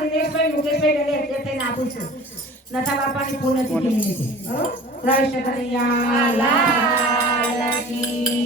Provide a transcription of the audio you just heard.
દિનેશભાઈ મુકેશભાઈ અને એક આપું છું. નથા બાપાની પુણ્યતિથિ નિમિત્તે બરોબર કૃષ્ણ કનૈયા લાલ કી.